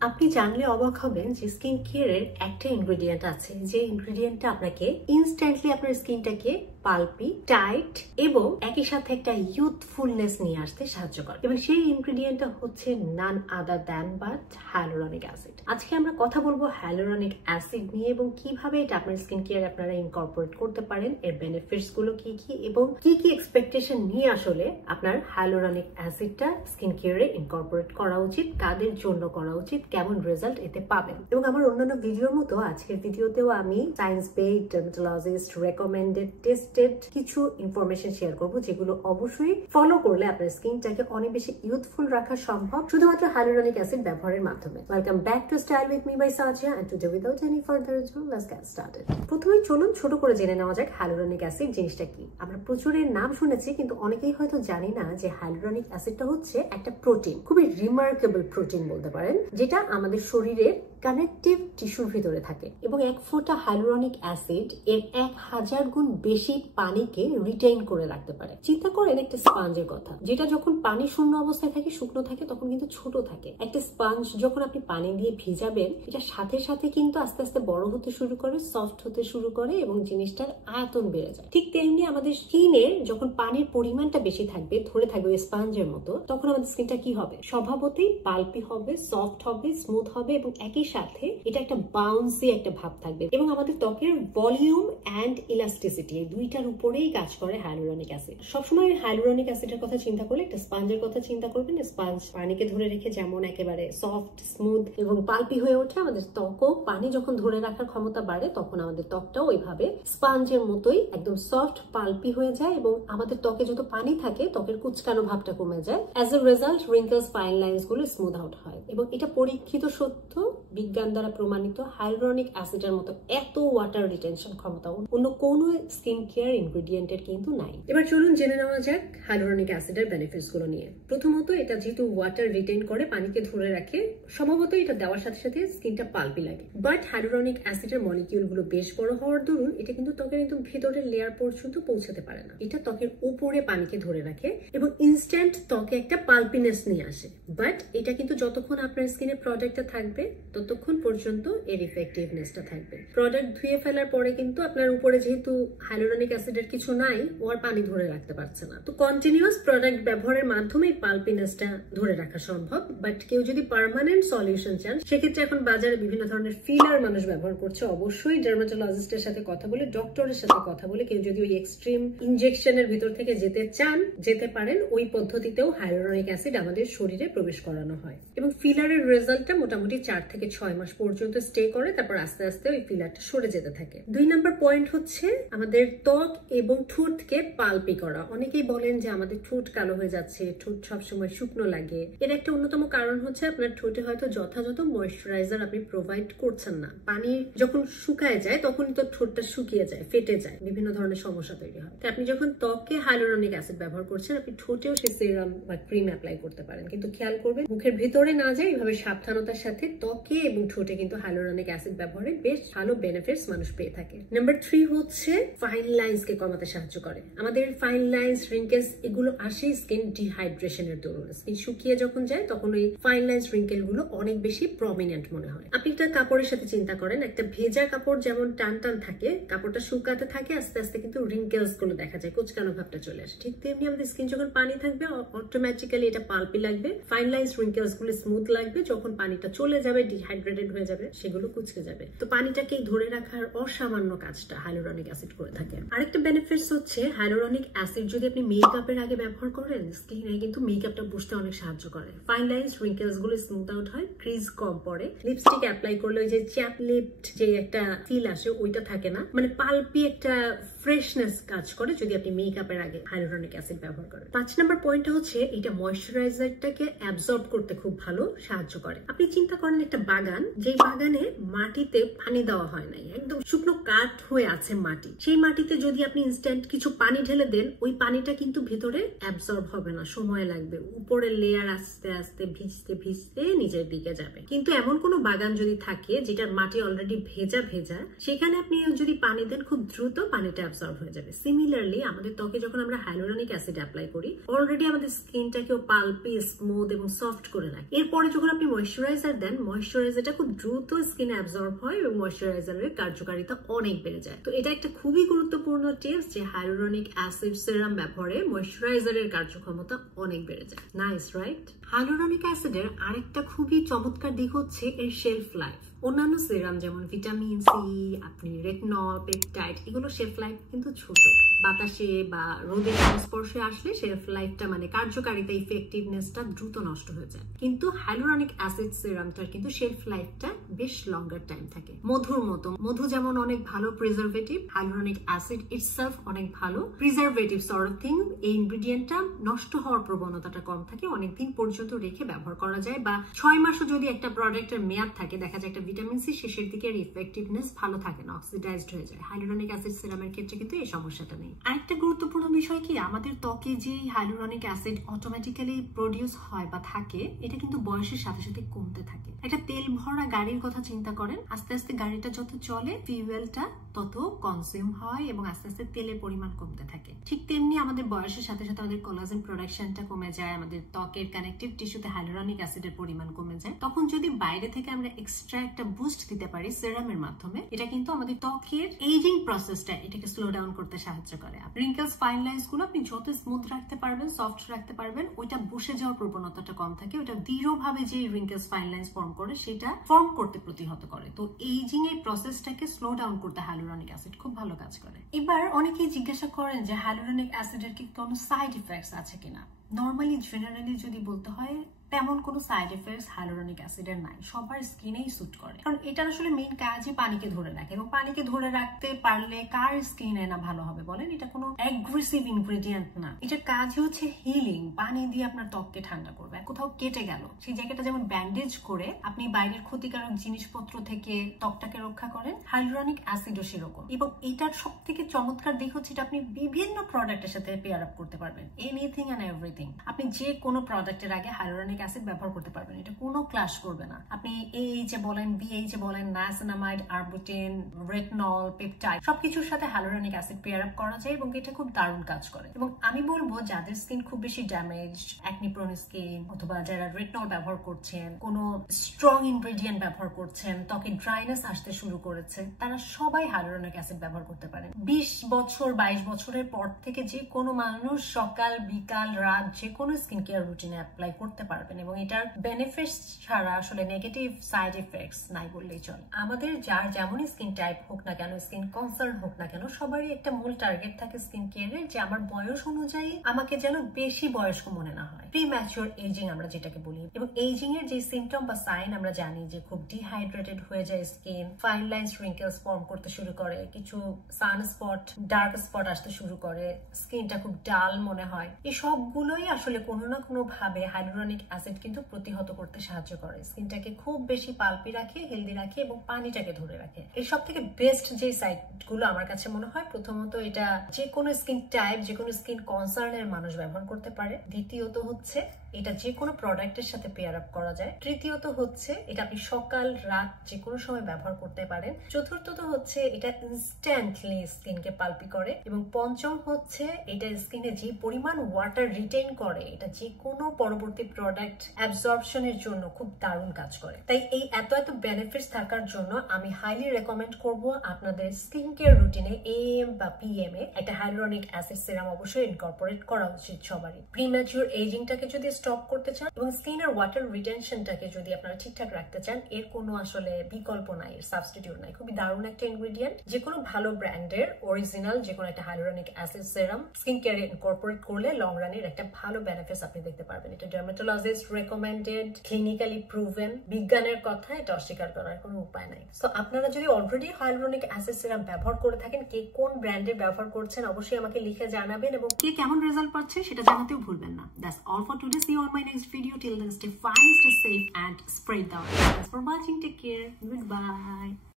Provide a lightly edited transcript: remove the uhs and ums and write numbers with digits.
আপনি জানলে অবাক হবেন যে স্কিন কেয়ারের একটা ইনগ্রেডিয়েন্ট আছে যে ইনগ্রেডিয়েন্টটা আপনাকে ইনস্ট্যান্টলি আপনার স্কিনটাকে পাল্পি, টাইট এবং একই সাথে একটা ইউথফুলনেস নিয়ে আসতে সাহায্য করে এবং সেই ইনগ্রেডিয়েন্টটা হচ্ছে none other than but hyaluronic acid. আজকে আমরা কথা বলবো হাইলুরনিক অ্যাসিড নিয়ে এবং কিভাবে এটা আপনার স্কিন কেয়ারে আপনারা ইনকর্পোরেট করতে পারেন, এর বেনিফিটস গুলো কি কি এবং কি কি এক্সপেকটেশন নিয়ে আসলে আপনার হাইলুরনিক অ্যাসিডটা স্কিন কেয়ারে ইনকর্পোরেট করা উচিত, কাদের জন্য করা উচিত, কেমন রেজাল্ট এতে পাবেন। এবং আমার অন্যান্য ভিডিওর মতো আজকের ভিডিওতেও আমি science based dermatologist recommended tested কিছু ইনফরমেশন শেয়ার করব যেগুলো অবশ্যই ফলো করলে আপনার স্কিনটাকে অনেক বেশি ইউথফুল রাখা সম্ভব শুধুমাত্র হাইলুরনিক অ্যাসিড ব্যবহারের মাধ্যমে। Welcome back to style with me by Sajia and today without any further ado let's get started. প্রথমে চলুন ছোট করে জেনে নেওয়া যাক হাইলুরনিক অ্যাসিড জিনিসটা কি। আমরা প্রচুরের নাম শুনেছি কিন্তু অনেকেই হয়তো জানি না যে হাইলুরনিক অ্যাসিডটা হচ্ছে একটা প্রোটিন, খুবই রিমার্কেবল প্রোটিন বলতে পারেন, যেটা আমাদের শরীরের কানেকটিভ টিস্যুর ভিতরে থাকে এবং এক ফোঁটা হাইলুরনিক অ্যাসিড এর 1000 গুণ বেশি পানিকে রিটেইন করে রাখতে পারে। চিন্তা করেন একটা স্পঞ্জের কথা, যেটা যখন পানি শূন্য অবস্থায় থাকে, শুকনো থাকে, তখন কিন্তু ছোট থাকে। একটা স্পঞ্জ যখন আপনি পানি দিয়ে ভিজাবেন, এটা সাথে সাথে কিন্তু আস্তে আস্তে বড় হতে শুরু করে, সফট হতে শুরু করে এবং জিনিসটার আয়তন বেড়ে যায়। ঠিক তেমনি আমাদের স্কিনের যখন পানির পরিমাণটা বেশি থাকবে, ধরে থাকবে স্পঞ্জের মতো, তখন আমাদের স্কিনটা কি হবে? স্বভাবতই পাল্পি হবে, সফট হবে, স্মুথ হবে এবং একই সাথে এটা একটা বাউন্সি একটা ভাব থাকবে এবং আমাদের ত্বকের ভলিউম এন্ড ইলাস্টিসিটি এই দুইটার উপরেই কাজ করে হাইলুরনিক অ্যাসিড। সবসময় হাইলুরনিক অ্যাসিডের কথা চিন্তা করলে একটা স্পঞ্জের কথা চিন্তা করবেন। স্পঞ্জ পানিকে ধরে রেখে যেমন একেবারে সফট, স্মুথ এবং পাল্পি হয়ে ওঠে, আমাদের ত্বকও পানি যখন ধরে রাখার ক্ষমতা বাড়ে তখন আমাদের ত্বকটাও ওইভাবে স্পঞ্জের মতোই একদম সফট, পাল্পি হয়ে যায় এবং আমাদের ত্বকে যত পানি থাকে ত্বকের কুচকানো ভাবটা কমে যায়। As a result wrinkles, fine lines গুলো স্মুথ আউট হয় এবং এটা পরীক্ষিত সত্য, বিজ্ঞান দ্বারা প্রমাণিত। হাইলুরনিক অ্যাসিডের মতো এত ওয়াটার রিটেনশন ক্ষমতা অন্য কোনো স্কিন কেয়ার ইনগ্রেডিয়েন্টের কিন্তু নাই। এবার চলুন জেনে নেওয়া যাক হাইলুরনিক অ্যাসিডের বেনিফিটস গুলো নিয়ে। প্রথমত, এটা যেহেতু ওয়াটার রিটেইন করে, পানিকে ধরে রাখে, সম্ভবত এটা দেওয়ার সাথে সাথে স্কিনটা পাল্পি লাগে। বাট হাইলুরনিক অ্যাসিডের মলিকিউল গুলো বেশ বড় হওয়ার দরুন এটা কিন্তু ত্বকের একদম ভেতরের লেয়ার পর্যন্ত পৌঁছাতে পারে না। এটা ত্বকের উপরে পানিকে ধরে রাখে এবং ইনস্ট্যান্ট ত্বকে একটা পাল্পিনেস নিয়ে আসে। বাট এটা কিন্তু যতক্ষণ আপনার স্কিনে প্রোডাক্টটা থাকবে ততক্ষণ পর্যন্ত এর ইফেক্টিভনেসটা থাকবে। প্রোডাক্ট ধুয়ে ফেলার পরে কিন্তু আপনার উপরে যেহেতু হাইলুরনিক অ্যাসিডের কিছু নাই, ও আর পানি ধরে রাখতে পারছে না। তো কন্টিনিউয়াস প্রোডাক্ট ব্যবহারের মাধ্যমে পাল্পিনেসটা ধরে রাখা সম্ভব। বাট কেউ যদি পার্মানেন্ট সলিউশন চান, সেক্ষেত্রে এখন বাজারে বিভিন্ন ধরনের ফিলার মানুষ ব্যবহার করছে। অবশ্যই ডার্মাটোলজিস্টের সাথে কথা বলে, ডক্টরের সাথে কথা বলে, কেউ যদি ওই এক্সট্রিম ইনজেকশনের ভিতর থেকে যেতে চান, যেতে পারেন। ওই পদ্ধতিতেও হাইলুরনিক অ্যাসিড আমাদের শরীরে প্রবেশ করানো হয় এবং ফিলারের রেজাল্টটা মোটামুটি 4 থেকে 6 মাস পর্যন্ত স্টে করে, তারপর আস্তে আস্তে ওই ফিলারটা সরে যেতে থাকে। 2 নম্বর পয়েন্ট হচ্ছে আমাদের ত্বক এবং ঠোঁটকে পাল্পি করা। অনেকেই বলেন যে আমাদের ঠোঁট কালো হয়ে যাচ্ছে, ঠোঁট সবসময় শুকনো লাগে। এর একটা অন্যতম কারণ হচ্ছে আপনার ঠোঁটে হয়তো যথাযথ ময়েশ্চারাইজার আপনি প্রোভাইড করছেন না। পানি যখন শুকায় যায় তখন তো ঠোঁটটা শুকিয়ে যায়, ফেটে যায়, বিভিন্ন ধরনের সমস্যা তৈরি হয়। তো আপনি যখন ত্বকে হাইলুরনিক অ্যাসিড ব্যবহার করছেন, আপনি ঠোঁটেও সেই সিরাম বা ক্রিম অ্যাপ্লাই করতে পারেন, কিন্তু খেয়াল করবেন মুখের ভিতরে না যায়। এইভাবে সাবধানতার সাথে ত্বকে এবং ঠোঁটে কিন্তু হাইলুরনিক অ্যাসিড ব্যবহারে বেশ ভালো বেনিফিটস মানুষ পেয়ে থাকে। নাম্বার 3 হচ্ছে ফাইন লাইন্স কে কমাতে সাহায্য করে। আমাদের ফাইন লাইন্স, রিঙ্কেলস এগুলো আসে স্কিন ডিহাইড্রেশনের দরুন। স্কিন শুকিয়ে যখন যায় তখন ওই ফাইন লাইন্স, রিঙ্কেল গুলো অনেক বেশি প্রমিনেন্ট মনে হয়। আপনি একটা কাপড়ের সাথে চিন্তা করেন, একটা ভেজা কাপড় যেমন টান টান থাকে, কাপড়টা শুকাতে থাকে, আস্তে আস্তে কিন্তু রিঙ্কেলস গুলো দেখা যায়, কুচকানো ভাবটা চলে আসে। ঠিক তেমনি আমাদের স্কিন যখন পানি থাকবে অটোমেটিক্যালি এটা পাল্পি লাগবে, ফাইন লাইন্স, রিঙ্কেলস গুলো স্মুথ লাগবে। যখন পানিটা চলে যাবে, ডিহাইড্রেটেড হয়ে যাবে, সেগুলো কুচকে যাবে। তো পানিটাকে ধরে রাখার অসামান্য কাজটা হাইলুরনিক অ্যাসিড করে থাকে। আরেকটা বেনিফিটস হচ্ছে হাইলুরনিক অ্যাসিড যদি আপনি মেকআপের আগে ব্যবহার করেন, স্কিনে কিন্তু মেকআপটা বসতে অনেক সাহায্য করে। ফাইন লাইন্স, রিঙ্কেলস গুলো স্মুথ আউট হয়, ক্রিজ কম পড়ে। লিপস্টিক অ্যাপ্লাই করলে ওই যে চ্যাপ লিপড যে একটা ফিল আসে ওইটা থাকে না, মানে পাল্পি একটা ফ্রেশনেস কাজ করে যদি আপনি মেকআপের আগে হাইলুরনিক অ্যাসিড ব্যবহার করেন। 5 নম্বর পয়েন্টটা হচ্ছে এটা ময়েশ্চারাইজারটাকে অ্যাবজর্ব করতে খুব ভালো সাহায্য করে। আপনি চিন্তা করেন একটা বাগান, যেই বাগানে মাটিতে পানি দেওয়া হয় নাই, একদম শুকনো কাঠ হয়ে আছে মাটি। সেই মাটিতে যদি আপনি ইনস্ট্যান্ট কিছু পানি ঢেলে দেন, ওই পানিটা কিন্তু ভেতরে অ্যাবজর্ব হবে না, সময় লাগবে। উপরের লেয়ার আস্তে আস্তে ভিজতে ভিজতে নিচের দিকে যাবে। কিন্তু এমন কোনো বাগান যদি থাকে যেটার মাটি অলরেডি ভেজা ভেজা, সেখানে আপনি যদি পানি দেন খুব দ্রুত পানিটা অ্যাবজর্ব হয়ে যাবে। সিমিলারলি আমাদের ত্বকে যখন আমরা হাইলুরনিক অ্যাসিড অ্যাপ্লাই করি, অলরেডি আমাদের স্কিনটাকেও পাল্পি, স্মুথ এবং সফট করে রাখে। এরপরে যখন আপনি ময়শ্চারাইজার দেন, ময়শ্চারাইজারটা খুব দ্রুত স্কিনে অ্যাবজর্ব হয় এবং ময়শ্চারাইজারের কার্যকারিতা অনেক বেড়ে যায়। তো এটা একটা খুবই গুরুত্বপূর্ণ টিপস যে হাইলুরনিক অ্যাসিড সিরাম ব্যবহারে ময়শ্চারাইজারের কার্যক্ষমতা অনেক বেড়ে যায়। Nice, right? হাইলুরনিক অ্যাসিডের আরেকটা খুবই চমৎকার দিক হচ্ছে এর শেলফ লাইফ। অন্যান্য সিরাম যেমন ভিটামিন সি, আপনি রেটিনল, পেপটাইড, এগুলো শেলফ লাইফ কিন্তু ছোট। বাতাসে বা রোদের সংস্পর্শে আসলে শেলফ লাইফটা মানে কার্যকারিতা, ইফেক্টিভনেসটা দ্রুত নষ্ট হয়ে যায়। কিন্তু হাইলুরনিক অ্যাসিড সিরামটার কিন্তু শেলফ লাইফটা বেশ লঙ্গার টাইম থাকে। মধুর মতো, মধু যেমন অনেক ভালো প্রিজারভেটিভ, হাইলুরনিক অ্যাসিড ইটসেলফ অনেক ভালো প্রিজারভেটিভ সর্ট অফ থিং। এই ইনগ্রিডিয়েন্টটা নষ্ট হওয়ার প্রবণতাটা কম থাকে, অনেকদিন পর্যন্ত রেখে ব্যবহার করা যায়। বা 6 মাসও যদি একটা প্রোডাক্টের মেয়াদ থাকে, দেখা যায় একটা ভিটামিন সি শেষের দিকে ইফেক্টিভনেস ভালো থাকে না, অক্সিডাইজড হয়ে যায়। হাইলুরনিক অ্যাসিড সিরামের ক্ষেত্রে কিন্তু এই সমস্যাটা নেই। আরেকটা গুরুত্বপূর্ণ বিষয় কি, আমাদের ত্বকে যে হাইলুরনিক অ্যাসিড অটোমেটিক্যালি প্রডিউস হয় বা থাকে, এটা কিন্তু বয়সের সাথে সাথে কমতে থাকে। একটা তেল ভরা গাড়ির কথা চিন্তা করেন, আস্তে আস্তে গাড়িটা যত চলে ফিউয়েলটা তত কনজিউম হয় এবং আস্তে আস্তে তেলের পরিমাণ কমতে থাকে। ঠিক তেমনি আমাদের বয়সের সাথে সাথে আমাদের কোলাজেন প্রোডাকশনটা কমে যায়, আমাদের ত্বকের কানেকটিভ টিস্যুতে হাইলুরনিক অ্যাসিডের পরিমাণ কমে যায়। তখন যদি বাইরে থেকে আমরা এক্সট্রা একটা বুস্ট দিতে পারি সিরামের মাধ্যমে, এটা কিন্তু আমাদের ত্বকের এইজিং প্রসেসটা এটাকে স্লো ডাউন করতে সাহায্য করে। রিঙ্কেলস, ফাইন লাইন্স গুলো আপনি যত স্মুথ রাখতে পারবেন, সফট রাখতে পারবেন, ওইটা বসে যাওয়ার প্রবণতাটা কম থাকে। ওটা দৃঢ়ভাবে যে রিঙ্কেলস, ফাইন লাইন্স ফর্ম করে সেটা ফর্ম করতে প্রতিহত করে। তো এইজিং এর প্রসেসটাকে স্লো ডাউন করতে হাইলুরনিক অ্যাসিড খুব ভালো কাজ করে। এবার অনেকেই জিজ্ঞাসা করেন যে হাইলুরনিক অ্যাসিডের কি কোনো সাইড ইফেক্টস আছে কিনা। নর্মালি জেনারেলি যদি বলতে হয়, তেমন কোনো সাইড এফেক্টস হাইলুরনিক অ্যাসিডের নাই, সবার স্কিনেই স্যুট করে। কারণ এটার আসলে মেইন কাজই পানিকে ধরে রাখে, এবং পানিকে ধরে রাখতে পারলে কার স্কিনে না ভালো হবে বলেন? এটা কোনো অ্যাগ্রেসিভ ইনগ্রেডিয়েন্ট না, এটার কাজই হচ্ছে হিলিং। পানি দিয়ে আপনার ত্বককে ঠান্ডা করবে। কোথাও কেটে গেল, সেই জায়গাটা যেমন ব্যান্ডেজ করে আপনি বাইরের ক্ষতিকারক জিনিসপত্র থেকে ত্বকটাকে রক্ষা করেন, হাইলুরনিক অ্যাসিডও সেরকম। এবং এটার সব থেকে চমৎকার দিক হচ্ছে এটা আপনি বিভিন্ন প্রোডাক্টের সাথে পেয়ার আপ করতে পারবেন, এনিথিং এন্ড এভরিথিং। আপনি যে কোনো প্রোডাক্টের আগে হাইলুরনিক অ্যাসিড ব্যবহার করতে পারবেন, এটা কোনো ক্লাশ করবে না। আপনি এইচে বলেন, বিএইচে বলেন, নায়াসিনামাইড, আরবুটিন, রেটিনল, পেপটাইড, সবকিছুর সাথে হাইলুরনিক অ্যাসিড পেয়ার আপ করা যায় এবং এটা খুব দারুণ কাজ করে। এবং আমি বলবো যাদের স্কিন খুব বেশি ড্যামেজ, অ্যাকনি প্রোন স্কিন, অথবা যারা রেটিনল ব্যবহার করছেন, কোনো স্ট্রং ইনগ্রেডিয়েন্ট ব্যবহার করছেন, ত্বকে ড্রাইনেস আসতে শুরু করেছে, তারা সবাই হাইলুরনিক অ্যাসিড ব্যবহার করতে পারেন। 20 বছর 22 বছরের পর থেকে যে কোনো মানুষ সকাল, বিকাল, রাত যে কোনো স্কিন কেয়ার রুটিনে অ্যাপ্লাই করতে পারবেন এবং এটার বেনিফিটস ছাড়া আসলে নেগেটিভ সাইড এফেক্টস নাই বললেই চলে। আমাদের যার যেমনই স্কিন টাইপ হোক না কেন, স্কিন কনসার্ন হোক না কেন, সবারই একটা মূল টার্গেট থাকে স্কিন কেয়ারের, যে আমার বয়স অনুযায়ী আমাকে যেন বেশি বয়স্ক মনে না হয়, প্রিম্যাচিউর এজিং আমরা যেটাকে বলি। এবং এজিং এর যে সিমটম বা সাইন আমরা জানি যে খুব ডিহাইড্রেটেড হয়ে যায় skin, fine lines, wrinkles form করতে শুরু করে, কিছু সানস্পট, ডার্ক স্পট আসতে শুরু করে, স্কিনটা খুব ডাল মনে হয়। এই সবগুলোই আসলে কোনো না কোনো ভাবে হাইলুরনিক অ্যাসিড কিন্তু প্রতিহত করতে সাহায্য করে, স্কিনটাকে খুব বেশি পাল্পি রাখে, হেলদি রাখে এবং পানিটাকে ধরে রাখে। এই সব থেকে বেস্ট যে সাইড গুলো আমার কাছে মনে হয়, প্রথমত এটা যে কোনো স্কিন টাইপ, যে কোনো স্কিন কনসার্নের মানুষ ব্যবহার করতে পারে। দ্বিতীয়ত হচ্ছে এটা যে কোনো প্রোডাক্টের সাথে পেয়ার আপ করা যায়। তৃতীয়ত হচ্ছে এটা আপনি সকাল, রাত যে কোনো সময় ব্যবহার করতে পারেন। চতুর্থত হচ্ছে এটা ইনস্ট্যান্টলি স্কিনকে পাল্পি করে। এবং পঞ্চম হচ্ছে এটা স্কিনে যে পরিমাণ ওয়াটার রিটেইন করে, এটা যে কোনো পরবর্তী প্রোডাক্ট অ্যাবজর্পশনের জন্য খুব দারুণ কাজ করে। তাই এই এত বেনিফিটস থাকার জন্য আমি হাইলি রেকমেন্ড করব আপনাদের স্কিন কেয়ার রুটিনে AM বা PM এ একটা হাইলুরনিক অ্যাসিড সিরাম অবশ্যই ইনকর্পোরেট করা উচিত সবারই। প্রিম্যাচিউর এজিংটাকে যদি স্টপ করতে চান এবং স্কিনের ওয়াটার রিটেনশনটাকে যদি আপনারা ঠিকঠাক রাখতে চান, এর কোনো আসলে বিকল্প নাই, এর সাবস্টিটিউট নাই। খুবই দারুণ একটা ইনগ্রেডিয়েন্ট। যে কোনো ভালো ব্র্যান্ডের অরিজিনাল যে কোনো একটা হাইলুরনিক অ্যাসিড সিরাম স্কিন কেয়ারে ইনকর্পোরেট করলে লং রানের একটা ভালো বেনিফিটস আপনি দেখতে পারবেন। এটা ডার্মাটোলজিস্ট রেকমেন্ডেড, ক্লিনিক্যালি প্রুভেন, বিজ্ঞানের কথা, এটা অস্বীকার করার কোনো উপায় নাই। সো আপনারা যদি অলরেডি হাইলুরনিক অ্যাসিড সিরাম ব্যবহার করে থাকেন, কে কোন ব্র্যান্ডের ব্যবহার করছেন অবশ্যই আমাকে লিখে জানাবেন এবং কে কেমন রেজাল্ট পাচ্ছে সেটা জানাতেও ভুলবেন না। That's all for today. See you on my next video. Till then, stay fine, stay safe, and spread the word. Thanks for watching. Take care. Goodbye.